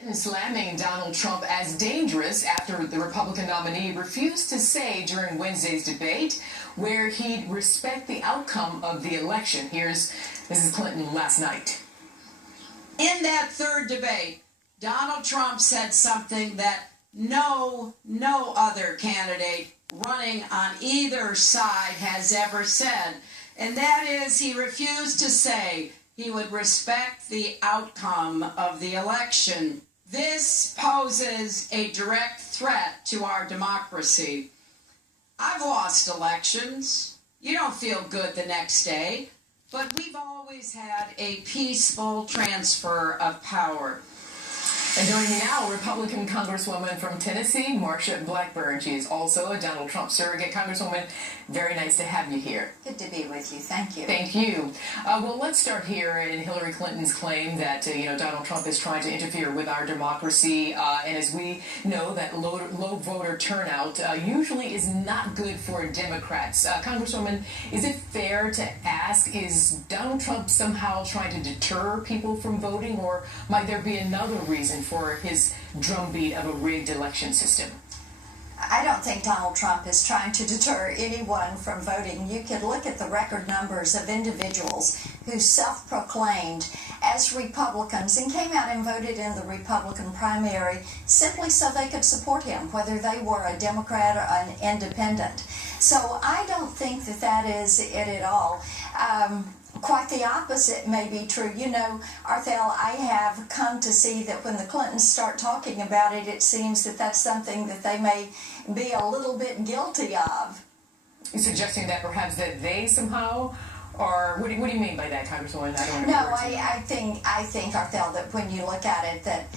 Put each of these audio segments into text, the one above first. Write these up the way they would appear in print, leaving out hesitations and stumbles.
Slamming Donald Trump as dangerous after the Republican nominee refused to say during Wednesday's debate where he'd respect the outcome of the election. Here's Mrs. Clinton last night. In that third debate, Donald Trump said something that no other candidate running on either side has ever said, and that is he refused to say he would respect the outcome of the election. This poses a direct threat to our democracy. I've lost elections. You don't feel good the next day, but we've always had a peaceful transfer of power. And joining me now, Republican Congresswoman from Tennessee, Marsha Blackburn. She is also a Donald Trump surrogate. Congresswoman, very nice to have you here. Good to be with you. Thank you. Thank you. Well, let's start here in Hillary Clinton's claim that, Donald Trump is trying to interfere with our democracy. And as we know, that low voter turnout usually is not good for Democrats. Congresswoman, is it fair to ask, is Donald Trump somehow trying to deter people from voting, or might there be another reason for his drumbeat of a rigged election system? I don't think Donald Trump is trying to deter anyone from voting. You could look at the record numbers of individuals who self-proclaimed as Republicans and came out and voted in the Republican primary simply so they could support him, whether they were a Democrat or an independent. So I don't think that that is it at all. Quite the opposite may be true. You know, Arthel, I have come to see that when the Clintons start talking about it, it seems that that's something that they may be a little bit guilty of. You're suggesting that perhaps that they somehow, or what do you mean by that, Congresswoman? I think, Arthel, that when you look at it, that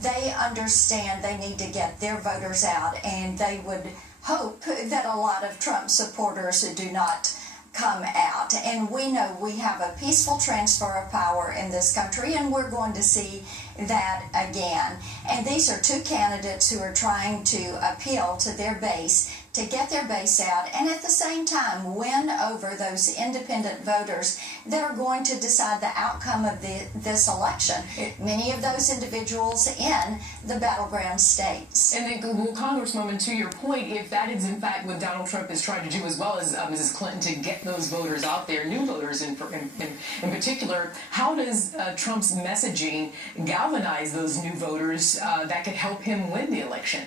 they understand they need to get their voters out, and they would hope that a lot of Trump supporters do not come out. And we know we have a peaceful transfer of power in this country, and we're going to see that again. And these are two candidates who are trying to appeal to their base, to get their base out, and at the same time win over those independent voters that are going to decide the outcome of this election. Many of those individuals in the battleground states. And then, well, Congresswoman, to your point, if that is in fact what Donald Trump is trying to do, as well as Mrs. Clinton, to get those voters out there, new voters in particular, how does Trump's messaging galvanize those new voters that could help him win the election?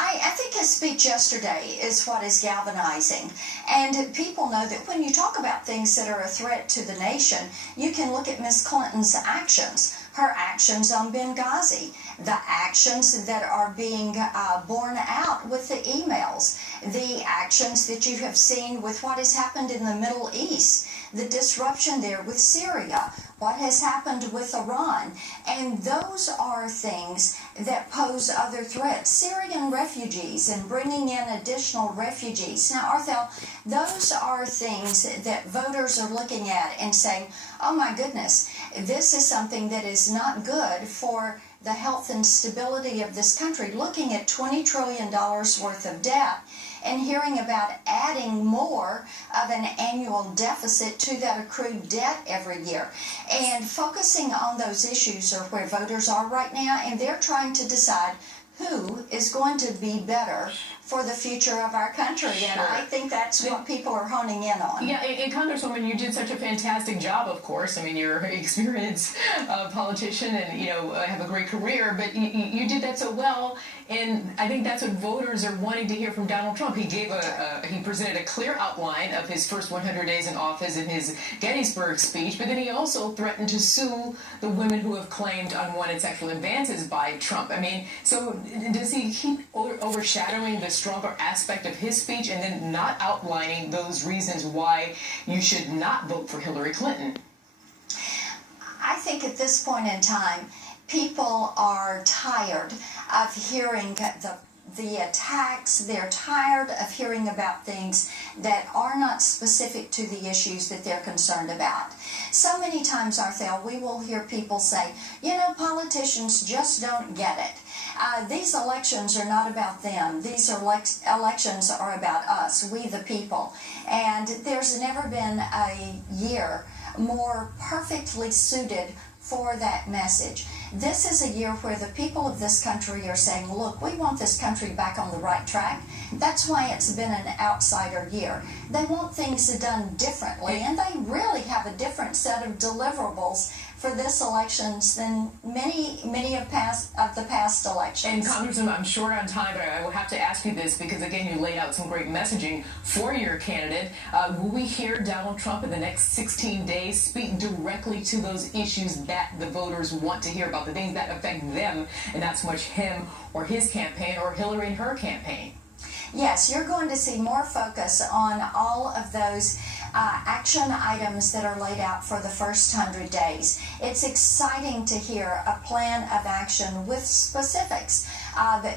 I think his speech yesterday is what is galvanizing. And people know that when you talk about things that are a threat to the nation, you can look at Ms. Clinton's actions. Her actions on Benghazi, the actions that are being borne out with the emails, the actions that you have seen with what has happened in the Middle East, the disruption there with Syria, what has happened with Iran. And those are things that pose other threats. Syrian refugees and bringing in additional refugees. Now, Arthel, those are things that voters are looking at and saying, oh my goodness, this is something that is not good for the health and stability of this country. Looking at $20 trillion worth of debt and hearing about adding more of an annual deficit to that accrued debt every year. And focusing on those issues are where voters are right now, and they're trying to decide who is going to be better for the future of our country. Sure. And I think that's what people are honing in on. Yeah, and Congresswoman, you did such a fantastic job, of course. I mean, you're an experienced politician and, have a great career, but you did that so well, and I think that's what voters are wanting to hear from Donald Trump. He gave he presented a clear outline of his first 100 days in office in his Gettysburg speech, but then he also threatened to sue the women who have claimed unwanted sexual advances by Trump. I mean, so does he keep overshadowing the stronger aspect of his speech and then not outlining those reasons why you should not vote for Hillary Clinton? I think at this point in time, people are tired of hearing the attacks. They're tired of hearing about things that are not specific to the issues that they're concerned about. So many times, Arthel, we will hear people say, politicians just don't get it. These elections are not about them. These elections are about us, we the people. And there's never been a year more perfectly suited for that message. This is a year where the people of this country are saying, look, we want this country back on the right track. That's why it's been an outsider year. They want things done differently, and they really have a different set of deliverables for this elections than many of the past elections. And Congresswoman, I'm short on time, but I will have to ask you this because, again, you laid out some great messaging for your candidate. Will we hear Donald Trump in the next 16 days speak directly to those issues that the voters want to hear about, the things that affect them, and not so much him or his campaign or Hillary and her campaign? Yes, you're going to see more focus on all of those action items that are laid out for the first 100 days. It's exciting to hear a plan of action with specifics.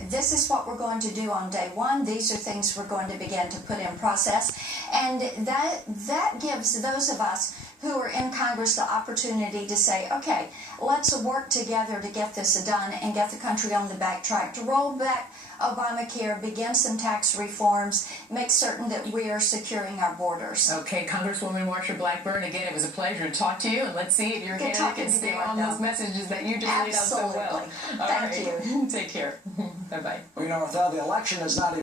This is what we're going to do on day one. These are things we're going to begin to put in process. And that gives those of us who are in Congress the opportunity to say, okay, let's work together to get this done and get the country on the back track, to roll back Obamacare, begin some tax reforms, make certain that we are securing our borders. Okay, Congresswoman Blackburn, again, it was a pleasure to talk to you, and let's see if your candidate can stay on those messages that you just laid out so well. Thank you. Take care. Bye-bye. Well, without the election, it's not even